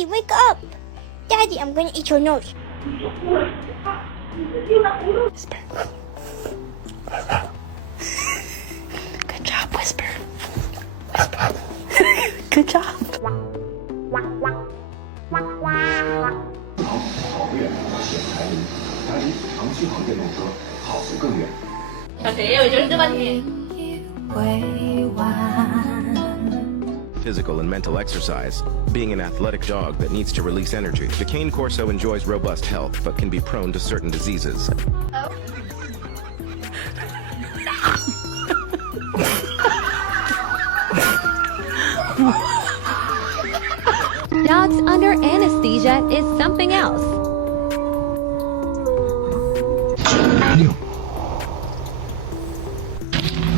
Daddy, wake up! Daddy, I'm gonna eat your nose. Whisper. Good job, Whisper. Whisper. Good job. 跑远显排名，但离长续航电动车跑得更远。 Physical and mental exercise. Being an athletic dog that needs to release energy, the Cane Corso enjoys robust health but can be prone to certain diseases. Dogs under anesthesia is something else.